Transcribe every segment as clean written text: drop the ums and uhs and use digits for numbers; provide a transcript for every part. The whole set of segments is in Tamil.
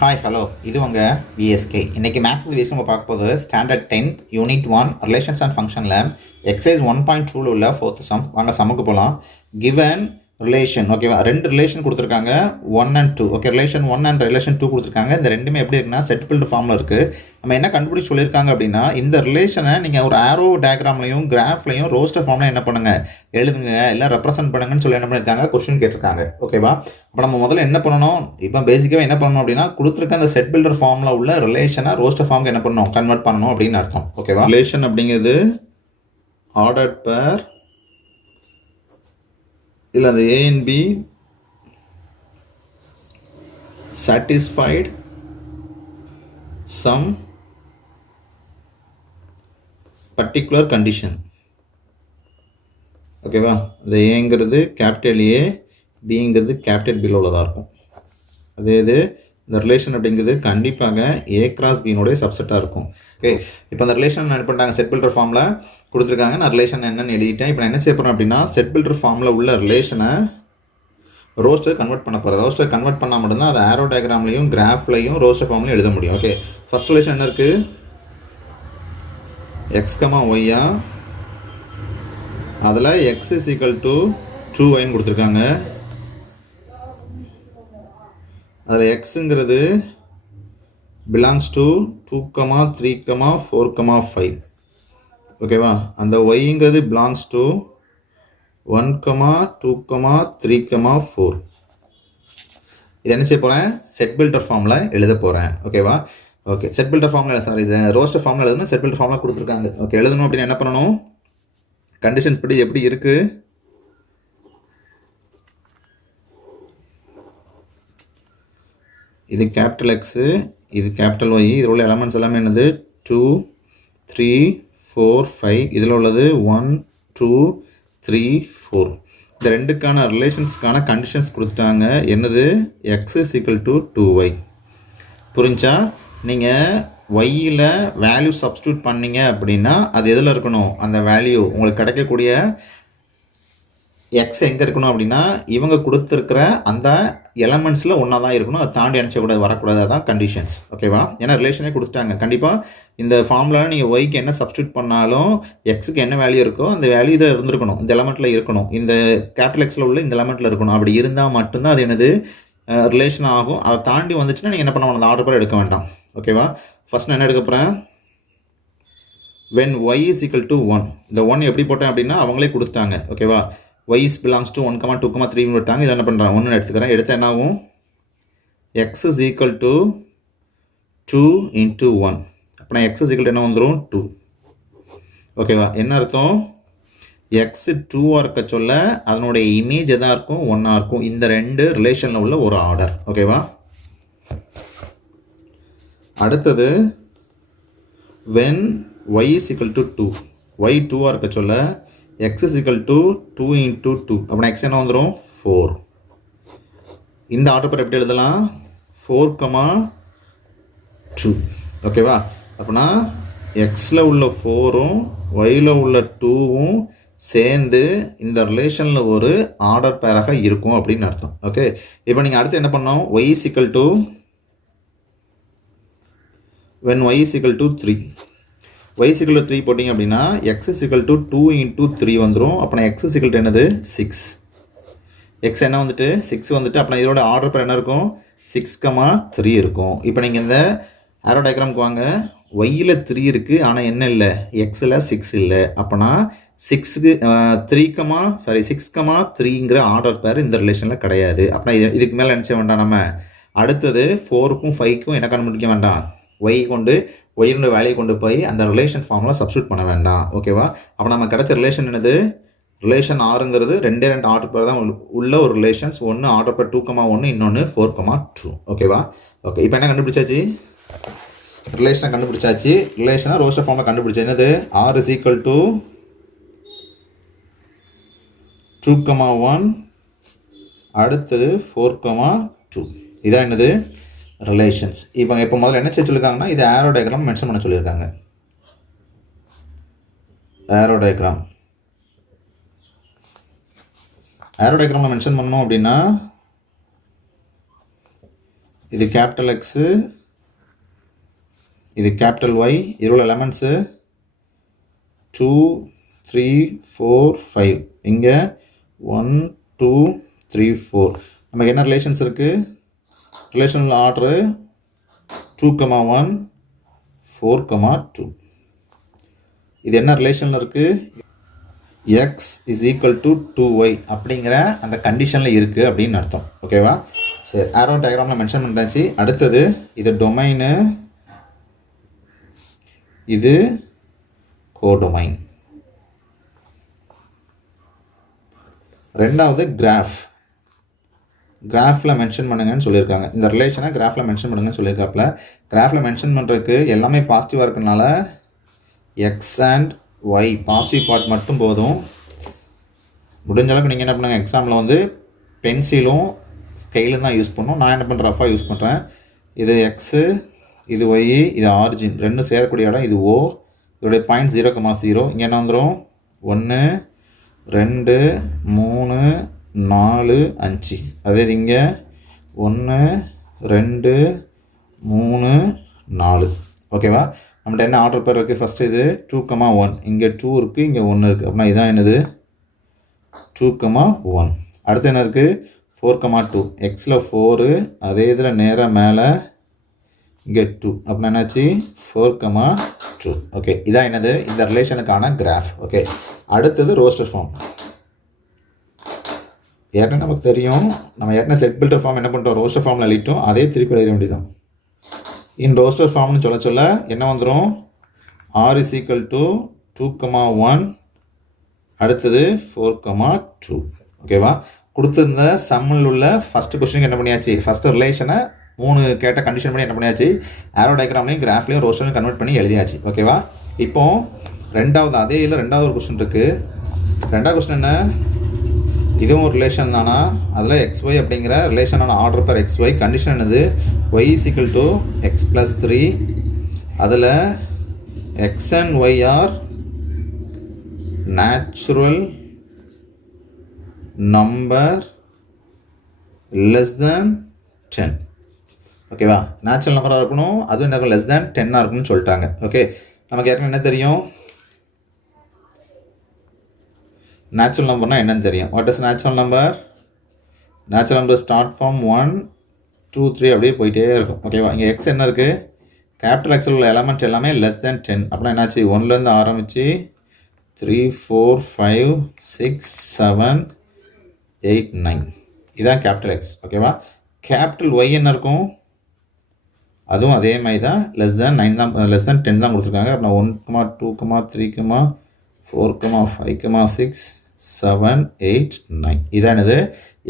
ஹாய் ஹலோ இது உங்கள் விஎஸ்கே. இன்றைக்கி மேக்ஸ் வித் நம்ம பார்க்க போது standard 10th unit 1 relations and ஃபங்க்ஷனில் எக்ஸைஸ் 1.2 உள்ள 4th சம். வாங்க சம்முக்கு போகலாம். கிவன் ரிலேஷன், ஓகேவா, ரெண்டு ரிலேஷன் கொடுத்துருக்காங்க, 1 and 2. Okay, relation 1 and relation 2 கொடுத்துருக்காங்க. இந்த ரெண்டுமே எப்படி இருக்குன்னா செட் பில்டு ஃபார்மில் இருக்குது. நம்ம என்ன கண்டுபிடிச்சி சொல்லியிருக்காங்க அப்படின்னா, இந்த ரிலேஷனை நீங்கள் ஒரு ஆரோ டயக்ராம்லையும் கிராஃப்லையும் ரோஸ்டர் ஃபார்மில் என்ன பண்ணுங்கள், எழுதுங்க, இல்லை ரெப்ரசென்ட் பண்ணுங்கன்னு சொல்லி என்ன பண்ணியிருக்காங்க, கொஸ்டின் கேட்டிருக்காங்க. ஓகேவா, அப்போ நம்ம முதல்ல என்ன பண்ணணும், இப்போ பேசிக்காக என்ன பண்ணணும் அப்படின்னா, கொடுத்துருக்க அந்த செட் பில்டர் ஃபார்மில் உள்ள ரிலேஷனை ரோஸ்டர் ஃபார்முக்கு என்ன பண்ணணும், கன்வெர்ட் பண்ணணும் அப்படின்னு அர்த்தம். ஓகேவா, ரிலேஷன் அப்படிங்கிறது ஆர்டர் பேர், இதில் அந்த A and B satisfied some particular condition. ஓகேவா, அந்த ஏங்கிறது கேபிட்டல் ஏ, பிங்கிறது கேபிட்டல் பியில் உள்ளதாக இருக்கும். அதே இது இந்த ரிலேஷன் அப்படிங்கிறது கண்டிப்பாக ஏ கிராஸ் பியினுடைய சப்செட்டாக இருக்கும். ஓகே, இப்போ அந்த ரிலேஷன் என்ன பண்ணிட்டாங்க, செட் பில்டர் ஃபார்மில் கொடுத்துருக்காங்க. நான் ரிலேஷன் என்னன்னு எழுதிட்டேன். இப்போ நான் என்ன செய்ய போகிறேன் அப்படின்னா, செட் பில்டர் ஃபார்மில் உள்ள ரிலேஷனை ரோஸ்டர் கன்வெர்ட் பண்ண போகிறேன். ரோஸ்டர் கன்வெர்ட் பண்ணால் மட்டும்தான் அது ஆரோ டயக்ராம்லையும் கிராஃப்லையும் ரோஸ்டர் ஃபார்ம்லையும் எழுத முடியும். ஓகே, ஃபர்ஸ்ட் ரிலேஷன் என்ன இருக்குது, எக்ஸ் கமா ஒய்யா, அதில் X is equal to 2y கொடுத்துருக்காங்க. அதில் எக்ஸுங்கிறது பிலாங்ஸ் டு 2, 3, 4, 5. ஓகேவா, அந்த ஒய்ங்கிறது பிலாங்ஸ் டு 1, 2, 3, 4. இது என்ன செய்ய போகிறேன், செட் பில்டர் ஃபார்மில் எழுத போகிறேன். ஓகேவா, ஓகே, செட் பில்டர் ஃபார்மில், சாரி, ரோஸ்டர் ஃபார்மில் எழுதணும், செட் பில்டர் ஃபார்மில் கொடுத்துருக்காங்க. ஓகே, எழுதணும் அப்படின்னு என்ன பண்ணணும், கண்டிஷன்ஸ் படி எப்படி இருக்குது, இது கேபிட்டல் எக்ஸு, இது கேபிட்டல் ஒய், இதில் உள்ள எலமெண்ட்ஸ் எல்லாமே என்னது 2, 3, 4, 5. இதில் உள்ளது 1, 2, 3, 4. இந்த ரெண்டுக்கான ரிலேஷன்ஸ்க்கான கண்டிஷன்ஸ் கொடுத்துட்டாங்க. என்னது, X is equal to 2y. புரிஞ்சா, நீங்கள் ஒய்யில் வேல்யூ சப்ஸ்டியூட் பண்ணீங்க அப்படின்னா அது எதில் இருக்கணும், அந்த வேல்யூ உங்களுக்கு கிடைக்கக்கூடிய எக்ஸ் எங்கே இருக்கணும் அப்படின்னா, இவங்க கொடுத்துருக்கிற அந்த எலமெண்ட்ஸில் ஒன்றா தான் இருக்கணும். அதை தாண்டி அனுப்பிச்சக்கூடாது, வரக்கூடாது. அதான் கண்டிஷன்ஸ். ஓகேவா, ஏன்னா ரிலேஷனே கொடுத்துட்டாங்க. கண்டிப்பாக இந்த ஃபார்மில் நீங்கள் ஒய்க்கு என்ன சப்ஸ்டியூட் பண்ணாலும் எக்ஸுக்கு என்ன வேல்யூ இருக்கோ அந்த வேல்யூ இதில் இருந்திருக்கணும், இந்த எலமெண்ட்டில் இருக்கணும், இந்த கேபிட்டல் எக்ஸில் உள்ள இந்த எலமெண்ட்டில் இருக்கணும். அப்படி இருந்தால் மட்டும்தான் அது என்னது ரிலேஷன் ஆகும். அதை தாண்டி வந்துச்சுன்னா நீங்கள் என்ன பண்ண வேண்டாம், அந்த ஆர்டர் கூட எடுக்க வேண்டாம். ஓகேவா, ஃபஸ்ட் நான் என்ன எடுக்க போகிறேன், when y is equal to 1. இந்த 1 எப்படி போட்டேன் அப்படின்னா அவங்களே கொடுத்துட்டாங்க. ஓகேவா, y is belongs to 1, 2, 3 விட்டாங்க. இதில் என்ன பண்ணுறாங்க, 1 எடுத்துக்கிறேன். எடுத்து என்ன ஆகும், x is equal to 2 into 1. அப்போ நான் x is equal to என்ன வந்துடும், 2. ஓகேவா, என்ன அர்த்தம், x 2 இருக்க சொல்ல அதனுடைய இமேஜ் எதாக இருக்கும், 1 இருக்கும். இந்த ரெண்டு ரிலேஷனில் உள்ள ஒரு ஆர்டர். ஓகேவா, அடுத்தது when y is equal to 2, y 2 இருக்க சொல்ல x is equal to 2 into 2. அப்போ x என்ன வந்துடும், 4. இந்த ஆர்டர் பேர் எப்படி எழுதலாம், 4, 2. ஓகேவா, அப்படின்னா எக்ஸில் உள்ள 4ம் ஒயில் உள்ள 2வும் சேர்ந்து இந்த ரிலேஷனில் ஒரு ஆர்டர் பேராக இருக்கும் அப்படின்னு அர்த்தம். ஓகே, இப்போ நீங்கள் அடுத்து என்ன பண்ணோம், y is equal to when y is equal to 3. y is equal to 3 போட்டிங்க அப்படின்னா x is equal to 2 into 3 வந்துடும். அப்போ x is equal to என்னது, 6. x என்ன வந்துட்டு 6 வந்துட்டு. அப்போ இதோட ஆர்டர் பேர் என்ன இருக்கும், 6, 3 இருக்கும். இப்போ நீங்கள் இந்த ஆரோ டயக்ராமுக்கு வாங்க, ஒய்யில் 3 இருக்குது, ஆனால் என்ன இல்லை, எக்ஸில் 6 இல்லை. அப்போனா 6க்கு 3ங்கிற ஆர்டர் பேர் இந்த ரிலேஷனில் கிடையாது. அப்படின்னா இதுக்கு மேலே நினச்ச வேண்டாம். நம்ம அடுத்தது 4க்கும் 5க்கும் என்ன கண்டுபிடிக்க வேண்டாம், ஒய்னுடைய வேலையை கொண்டு போய் அந்த ரிலேஷன் ஃபார்மில் சப்ஸ்டியூட் பண்ண வேண்டாம். ஓகேவா, அப்போ நம்ம கிடைச்ச ரிலேஷன் என்னது, ரிலேஷன் ஆறுங்கிறது 2 ஆர்டர் பேர் தான் உள்ள ஒரு ரிலேஷன்ஸ். ஒன்று ஆர்டர் பேர் 2, 1, இன்னொன்று 4, 2. ஓகேவா, ஓகே, இப்போ என்ன கண்டுபிடிச்சாச்சு, ரிலேஷனை கண்டுபிடிச்சாச்சு. ரிலேஷனை ரோஸ்டர் ஃபார்மில் கண்டுபிடிச்சா என்னது, r is equal to 2, 1, அடுத்தது 4, 2. இதான் என்னது, ரிலேஷன்ஸ். இவங்க இப்போ முதல்ல என்ன செய்ய சொல்லியிருக்காங்கன்னா, இது ஆரோ டயக்ராம் மென்ஷன் பண்ண சொல்லியிருக்காங்க. ஆரோ டயக்ராமில் மென்ஷன் பண்ணோம் அப்படின்னா இது கேபிட்டல் எக்ஸு, இது கேபிட்டல் ஒய். இதில் உள்ள எலமெண்ட்ஸு 2 3 4 5. இங்கே 1 2 3 4. நமக்கு என்ன ரிலேஷன்ஸ் இருக்குது? Relational order 2,1 4,2. இது என்ன ரிலேஷனில் இருக்குது? x is equal to 2y அப்படிங்கிற அந்த கண்டிஷனில் இருக்குது அப்படின்னு அர்த்தம். ஓகேவா? சரி, ஆரோ டயக்ராமில் மென்ஷன் பண்ணிட்டாச்சு. அடுத்தது இது டொமைனு, இது கோடொமைன். ரெண்டாவது கிராஃப். கிராஃபில் மென்ஷன் பண்ணுங்கன்னு சொல்லியிருக்காங்க. இந்த ரிலேஷனை கிராஃபில் மென்ஷன் பண்ணுங்கன்னு சொல்லியிருக்காப்புல. கிராஃபில் மென்ஷன் பண்ணுறதுக்கு எல்லாமே பாசிட்டிவாக இருக்கனால X and Y positive part மட்டும் போதும். முடிஞ்ச அளவுக்கு நீங்கள் என்ன பண்ணுங்கள், எக்ஸாமில் வந்து பென்சிலும் ஸ்கெயிலும் தான் யூஸ் பண்ணணும். நான் என்ன பண்ணுறேன், ரஃபாக யூஸ் பண்ணுறேன். இது எக்ஸு, இது ஒய், இது ஆரிஜின், ரெண்டும் சேரக்கூடிய இடம். இது ஓ, இதோடைய பாயிண்ட் 0,0. இங்கே என்ன வந்துடும்? 1 2 3 4 5. அதே இது இங்கே 1 2 3 4. ஓகேவா? நம்மகிட்ட என்ன ஆர்டர் பேர் இருக்குது? ஃபஸ்ட்டு இது 2,1. இங்கே 2 இருக்குது, இங்கே 1 இருக்குது. அப்படின்னா இதான் என்னது? 2,1. அடுத்து என்ன இருக்குது? 4,2. எக்ஸில் 4, அதே இதில் நேராக மேலே இங்கே 2. அப்படின்னா என்னாச்சு? 4,2. ஓகே, இதான் என்னது? இந்த ரிலேஷனுக்கான கிராஃப். ஓகே, அடுத்தது ரோஸ்டர் ஃபார்ம். ஏற்கனவே நமக்கு தெரியும், நம்ம ஏற்கனவே செட் பில்டர் ஃபார்ம் என்ன பண்ணிட்டோம், ரோஸ்டர் ஃபார்மில் எழுதிட்டோம். அதே திருப்பி எழுத வேண்டியதான். இன் ரோஸ்டர் ஃபார்ம்னு சொல்ல என்ன வந்துடும்? r is equal to 2,1, அடுத்தது 4,2. ஓகேவா? கொடுத்துருந்த சம்மில் உள்ள ஃபஸ்ட்டு கொஸ்டினுக்கு என்ன பண்ணியாச்சு? ஃபஸ்ட்டு ரிலேஷனை 3 கேட்ட கண்டிஷன் பண்ணி என்ன பண்ணியாச்சு? ஆரோ டயக்ராம்லையும் கிராஃப்லையும் ரோஸ்டர்லையும் கன்வெர்ட் பண்ணி எழுதியாச்சு. ஓகேவா? இப்போ ரெண்டாவது, அதே இல்லை ரெண்டாவது ஒரு கொஸ்டின் இருக்குது. ரெண்டாவது கொஸ்டின் என்ன? இதுவும் ஒரு ரிலேஷன் தானா? அதில் xy அப்படிங்கிற ரிலேஷனான ஆர்டர் பேர் xy. கண்டிஷன் என்னது? y is equal to x plus 3. அதில் x and y are natural number less than 10. ஓகேவா? நேச்சுரல் நம்பராக இருக்கணும், அதுவும் என்ன லெஸ் தேன் 10 இருக்கணும்னு சொல்லிட்டாங்க. ஓகே, நமக்கு ஏற்கனவே என்ன தெரியும்? நேச்சுரல் நம்பர்னால் என்னன்னு தெரியும். What is natural number? Natural number start from 1 2 3 அப்படியே போயிட்டே இருக்கும். ஓகேவா? இங்கே எக்ஸ் என்ன இருக்குது? கேபிட்டல் எக்ஸில் உள்ள எலமெண்ட் எல்லாமே லெஸ் தேன் 10. அப்படின்னா என்னாச்சு? 1லேருந்து ஆரம்பித்து 3 4 5 6 7 8 9. இதுதான் கேபிட்டல் எக்ஸ். ஓகேவா? கேபிட்டல் ஒய் என்ன இருக்கும்? அதுவும் அதே மாதிரி தான், லெஸ் தேன் 9 தான், லெஸ் தேன் 10 தான் கொடுத்துருக்காங்க. அப்படின்னா 1, 2, 3, 4, 5, 6 7 8 9. இதான் என்னது?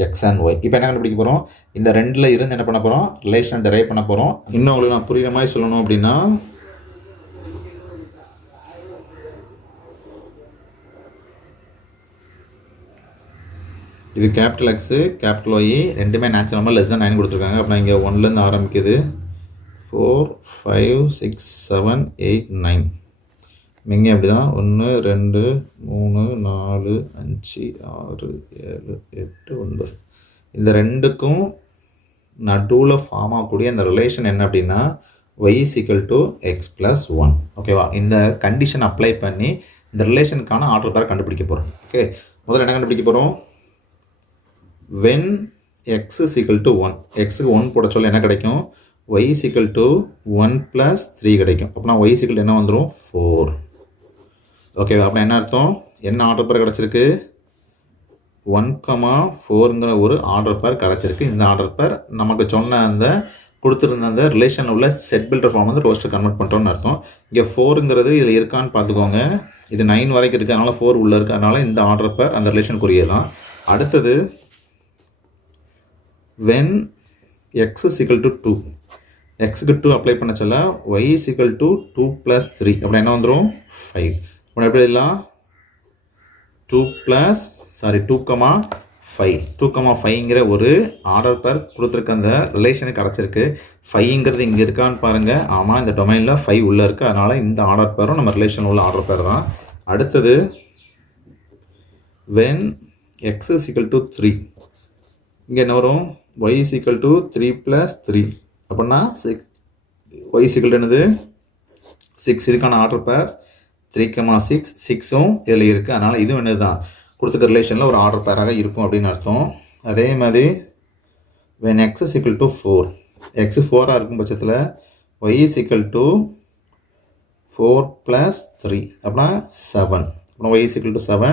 X and Y. இப்போ என்ன கண்டுபிடிக்க போகிறோம்? இந்த ரெண்டில் இருந்து என்ன பண்ண போகிறோம்? ரிலேஷன் டெரைவ் பண்ண போகிறோம். இன்னும் உங்களுக்கு நான் புரியுற மாதிரி சொல்லணும் அப்படின்னா, இது கேபிட்டல் எக்ஸு, கேபிட்டல் ஒய் ரெண்டுமே நேச்சுரல் நம்பர் லெஸ் தேன் 9 கொடுத்துருக்காங்க. அப்படின்னா இங்கே 1லேருந்து ஆரம்பிக்குது 4 5 6 7 8 9. இங்கே அப்படி தான் 1 2 3 4 5 6 7 8 9. இந்த ரெண்டுக்கும் நடுவில் ஃபார்ம் ஆகக்கூடிய அந்த ரிலேஷன் என்ன அப்படின்னா y is equal to x plus 1. ஓகேவா? இந்த கண்டிஷன் அப்ளை பண்ணி இந்த ரிலேஷனுக்கான ஆர்டர் பேரை கண்டுபிடிக்க போகிறோம். ஓகே, முதல்ல என்ன கண்டுபிடிக்க போகிறோம்? when x is equal to 1, எக்ஸுக்கு 1 போட சொல்ல என்ன கிடைக்கும்? y is equal to 1 plus 3 கிடைக்கும். அப்படின்னா y is equal to என்ன வந்துடும்? 4. ஓகேவா? அப்படின்னா என்ன அர்த்தம்? என்ன ஆர்டர் பேர் கிடச்சிருக்கு? 1,4ங்கிற ஒரு ஆர்டர் பேர் கிடச்சிருக்கு. இந்த ஆர்டர் பேர் நமக்கு சொன்ன அந்த கொடுத்துருந்த அந்த ரிலேஷனில் உள்ள செட் பில்டர் ஃபார்ம் வந்து ரோஸ்டர் கன்வெர்ட் பண்ணுறோன்னு அர்த்தம். இங்கே 4ங்கிறது இதில் இருக்கான்னு பார்த்துக்கோங்க. இது 9 வரைக்கும் இருக்குது, அதனால் 4 உள்ளே இருக்குது. அதனால் இந்த ஆர்டர் பேர் அந்த ரிலேஷனுக்குரிய தான். அடுத்தது when x is equal to 2, எக்ஸுக்கு 2 அப்ளை பண்ண சொல்ல y is equal to 2 plus 3. அப்படி என்ன வந்துடும்? 5. அப்படி எப்படி இல்லைலாம் 2,5ங்கிற ஒரு ஆர்டர் பேர் கொடுத்துருக்க அந்த ரிலேஷனுக்கு கிடச்சிருக்கு. 5ங்கிறது இங்கே இருக்கான்னு பாருங்கள். ஆமாம், இந்த டொமைனில் 5 உள்ளே இருக்குது. அதனால் இந்த ஆர்டர் பேரும் நம்ம ரிலேஷன் உள்ள ஆர்டர் பேர் தான். அடுத்தது when x is equal to 3, இங்கே என்ன வரும்? y is equal to 3 plus 3. அப்படின்னா 6 y equal to என்னது 6 இதுக்கான ஆர்டர் பேர் 3,6 6ம் இதில் இருக்குது. அதனால் இதுவும் என்னது தான் கொடுத்துக்க ரிலேஷனில் ஒரு ஆர்டர் பேராக இருக்கும் அப்படின்னு அர்த்தம். அதே மாதிரி when x is equal to 4 x 4ஆக இருக்கும் பட்சத்தில் y is equal to 4 plus 3 அப்படின்னா 7 அப்புறம் y is equal to 7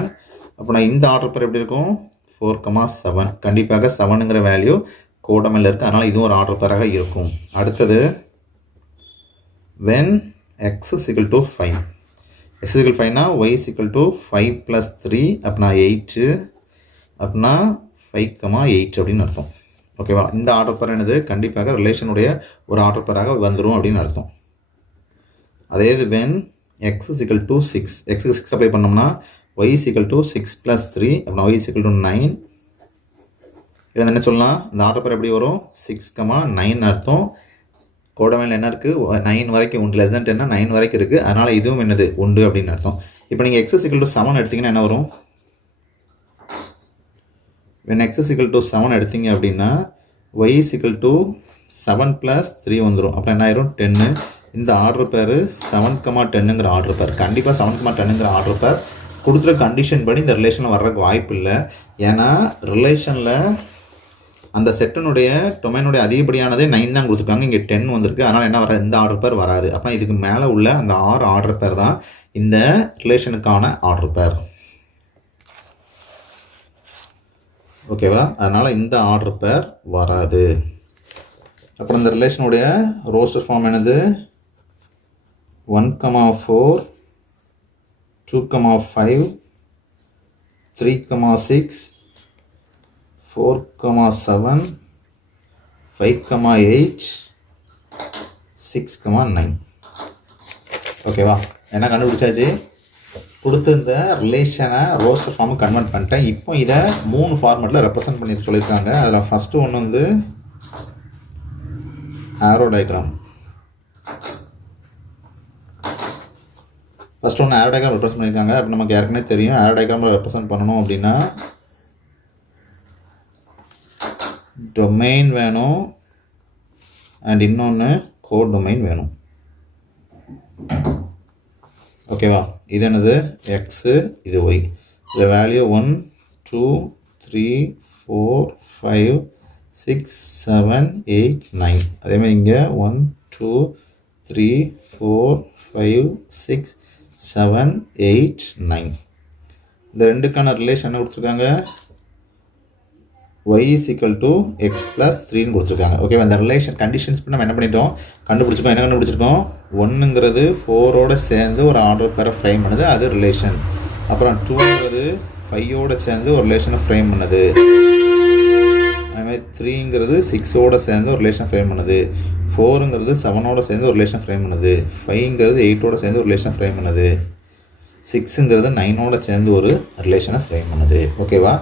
அப்படின்னா இந்த ஆர்டர் பேர் எப்படி இருக்கும் 4,7 கண்டிப்பாக 7ங்கிற வேல்யூ கோடமில் இருக்குது. அதனால் இதுவும் ஒரு ஆர்டர் பேராக இருக்கும். அடுத்தது when x is equal to 5 x is equal to 5னா y is equal to 5 plus 3 அப்படின்னா 8 அப்படின்னா 5,8 அப்படின்னு அர்த்தம். ஓகேவா? இந்த ஆர்டர் பேர் என்னது கண்டிப்பாக ரிலேஷனுடைய ஒரு ஆர்டர் பேராக வந்துடும் அப்படின்னு அர்த்தம். அதே இது when x is equal to 6 x க்கு 6 அப்ளை பண்ணோம்னா y is equal to 6 plus 3 அப்படின்னா y is equal to 9. இதில் என்ன சொல்லலாம் இந்த ஆர்டர் பேர் எப்படி வரும் 6,9 அர்த்தம். கோடமையில் என்ன இருக்குது 9 வரைக்கும் உண்டு லெஸ் தென் 10 9 வரைக்கும் இருக்குது. அதனால் இதுவும் என்னது உண்டு அப்படின்னு அர்த்தம். இப்போ நீங்கள் x is equal to 7 எடுத்திங்கன்னா என்ன வரும் when x is equal to 7 எடுத்தீங்க அப்படின்னா y is equal to 7 plus 3 வந்துடும். அப்புறம் என்ன ஆயிரும் 10. இந்த ஆர்டர் பேர் 7,10ங்கிற ஆர்டர் பேர் கண்டிப்பாக 7,10ங்கிற ஆர்டர் பேர் கொடுத்துற கண்டிஷன் படி இந்த ரிலேஷனில் வர்றதுக்கு வாய்ப்பு இல்லை. ஏன்னா ரிலேஷனில் அந்த செட்டினுடைய டொமைனுடைய அதிகப்படியானதே 9 தான் கொடுத்துருக்காங்க. இங்கே 10 வந்திருக்கு. அதனால் என்ன வராது இந்த ஆர்டர் பேர் வராது. அப்போ இதுக்கு மேலே உள்ள அந்த 6 ஆர்டர் பேர் தான் இந்த ரிலேஷனுக்கான ஆர்டர் பேர். ஓகேவா? அதனால் இந்த ஆர்டர் பேர் வராது. அப்புறம் இந்த ரிலேஷனுடைய ரோஸ்டர் ஃபார்ம் என்னது 1,4 2,5 3,6 4,7 5,8 6,9. ஓகேவா? என்ன கண்டுபிடிச்சாச்சு கொடுத்து இந்த ரிலேஷனை ரோஸ்டர் ஃபார்முக்கு கன்வெர்ட் பண்ணிட்டேன். இப்போ இதை 3 ஃபார்மேட்டில் ரெப்ரசன்ட் பண்ணி சொல்லியிருக்காங்க. அதில் ஃபஸ்ட்டு ஒன்று வந்து ஆரோ டயக்ராம். ஃபஸ்ட்டு ஒன்று ஆரோ டயக்ராம் ரெப்ரசன்ட் பண்ணியிருக்காங்க. அப்போ நமக்கு ஏற்கனவே தெரியும் ஆரோ டயக்ராமில் ரெப்ரசன்ட் பண்ணணும் அப்படின்னா டொமைன் வேணும் அண்ட் இன்னொன்று கோட் டொமைன் வேணும். ஓகேவா? இது என்னது எக்ஸு இது ஒய். இதில் வேல்யூ 1 2 3 4 5 6 7 8 9. அதேமாதிரி இங்கே 1 2 3 4 5 6 7 8 9. இந்த ரெண்டுக்கான ரிலேஷன் என்ன கொடுத்துருக்காங்க y is equal to x plus 3ன்னு கொடுத்துருக்காங்க. ஓகேவா? இந்த ரிலேஷன் கண்டிஷன்ஸ் நம்ம என்ன பண்ணிட்டோம் கண்டுபிடிச்சிருக்கோம். என்ன கண்டுபிடிச்சிருக்கோம் 1ங்கிறது 4ஓட சேர்ந்து ஒரு ஆர்டர் பேரை ஃப்ரேம் பண்ணுது, அது ரிலேஷன். அப்புறம் 2ங்கிறது 5ஓட சேர்ந்து ஒரு ரிலேஷனை ஃப்ரேம் பண்ணுது. அதுமாதிரி 3ங்கிறது 6ஓட சேர்ந்து ஒரு ரிலேஷன் ஃப்ரேம் பண்ணுது. 4ங்கிறது 7ஓட சேர்ந்து ஒரு ரிலேஷன் ஃப்ரேம் பண்ணுது. 5ங்கிறது 8ஓட சேர்ந்து ஒரு ரிலேஷன் ஃப்ரேம் பண்ணுது. 6ங்கிறது 9ஓட சேர்ந்து ஒரு ரிலேஷனை ஃப்ரேம் பண்ணுது. ஓகேவா?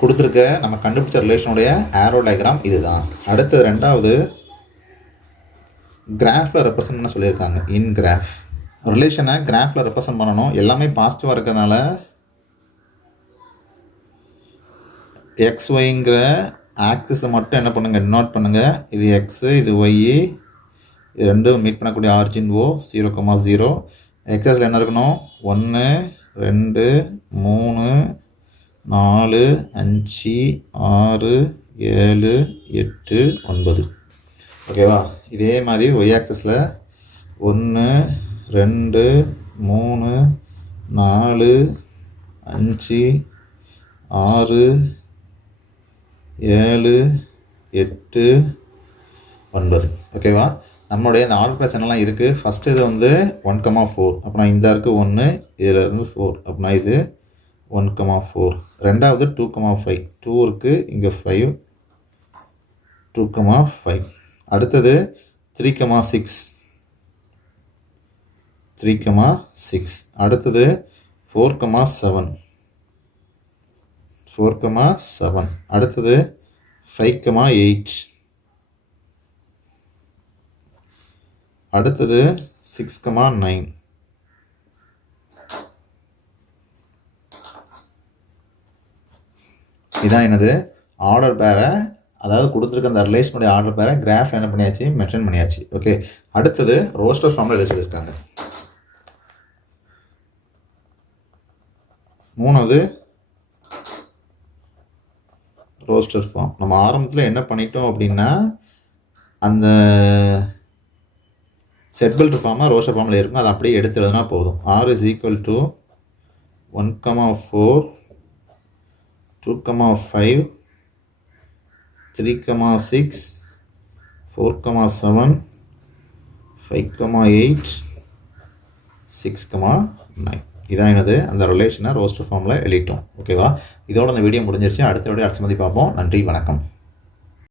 கொடுத்துருக்க நம்ம கண்டுபிடிச்ச ரிலேஷனுடைய ஆரோ டயக்ராம் இதுதான். அடுத்து ரெண்டாவது கிராஃபில் ரெப்ரசன்ட் பண்ண சொல்லியிருக்காங்க. இன் கிராஃப் ரிலேஷனை கிராஃபில் ரெப்ரசன்ட் பண்ணணும். எல்லாமே பாசிட்டிவாக இருக்கிறதுனால எக்ஸ் ஒய்ங்கிற ஆக்சிஸை மட்டும் என்ன பண்ணுங்கள் நோட் பண்ணுங்கள். இது எக்ஸு இது ஒய், இது ரெண்டும் மீட் பண்ணக்கூடிய ஆர்ஜின் ஓ 0,0. எக்ஸஸில் என்ன இருக்கணும் 1 2 3 4 5 6 7 8 9. ஓகேவா? இதே மாதிரி ஒய் ஆக்சஸில் 1 2 3 4 5 6 7 8 9. ஓகேவா? நம்மளுடைய இந்த ஆர்டர் பேஸ் என்னெல்லாம் இருக்குது ஃபஸ்ட்டு இது வந்து 1,4 அப்புறம் இந்த இருக்குது 1 இதில் இருந்து 4 அப்படின்னா இது 1,4. ரெண்டாவது 2,5 2 இருக்குது இங்கே 5 2,5. அடுத்தது 3,6 3,6. அடுத்தது 4,7 4,7. அடுத்தது 5,8. அடுத்தது 6,9. இதான் என்னது ஆர்டர் பேரை அதாவது கொடுத்துருக்க அந்த ரிலேஷனுடைய ஆர்டர் பேரை கிராஃப் என்ன பண்ணியாச்சு, மென்ஷன் பண்ணியாச்சு. ஓகே, அடுத்தது ரோஸ்டர் ஃபார்மில் எழுதி சொல்லியிருக்காங்க. 3வது ரோஸ்டர் ஃபார்ம். நம்ம ஆரம்பத்தில் என்ன பண்ணிட்டோம் அப்படின்னா, அந்த செட் பில்டர் ஃபார்மாக ரோஸ்டர் ஃபார்மில் இருக்கும், அதை அப்படியே எடுத்து எழுதுனா போதும். R is equal to 1,4, 2,5, 3,6, 4,7, 5,8, 6,9. இதான் என்னது, அந்த ரிலேஷனை ரோஸ்டர் ஃபார்மில் எழுதிட்டோம். ஓகேவா, இதோட அந்த வீடியோ முடிஞ்சிருச்சு. அடுத்த வீடியோ அடுத்த மாதிரி பார்ப்போம். நன்றி, வணக்கம்.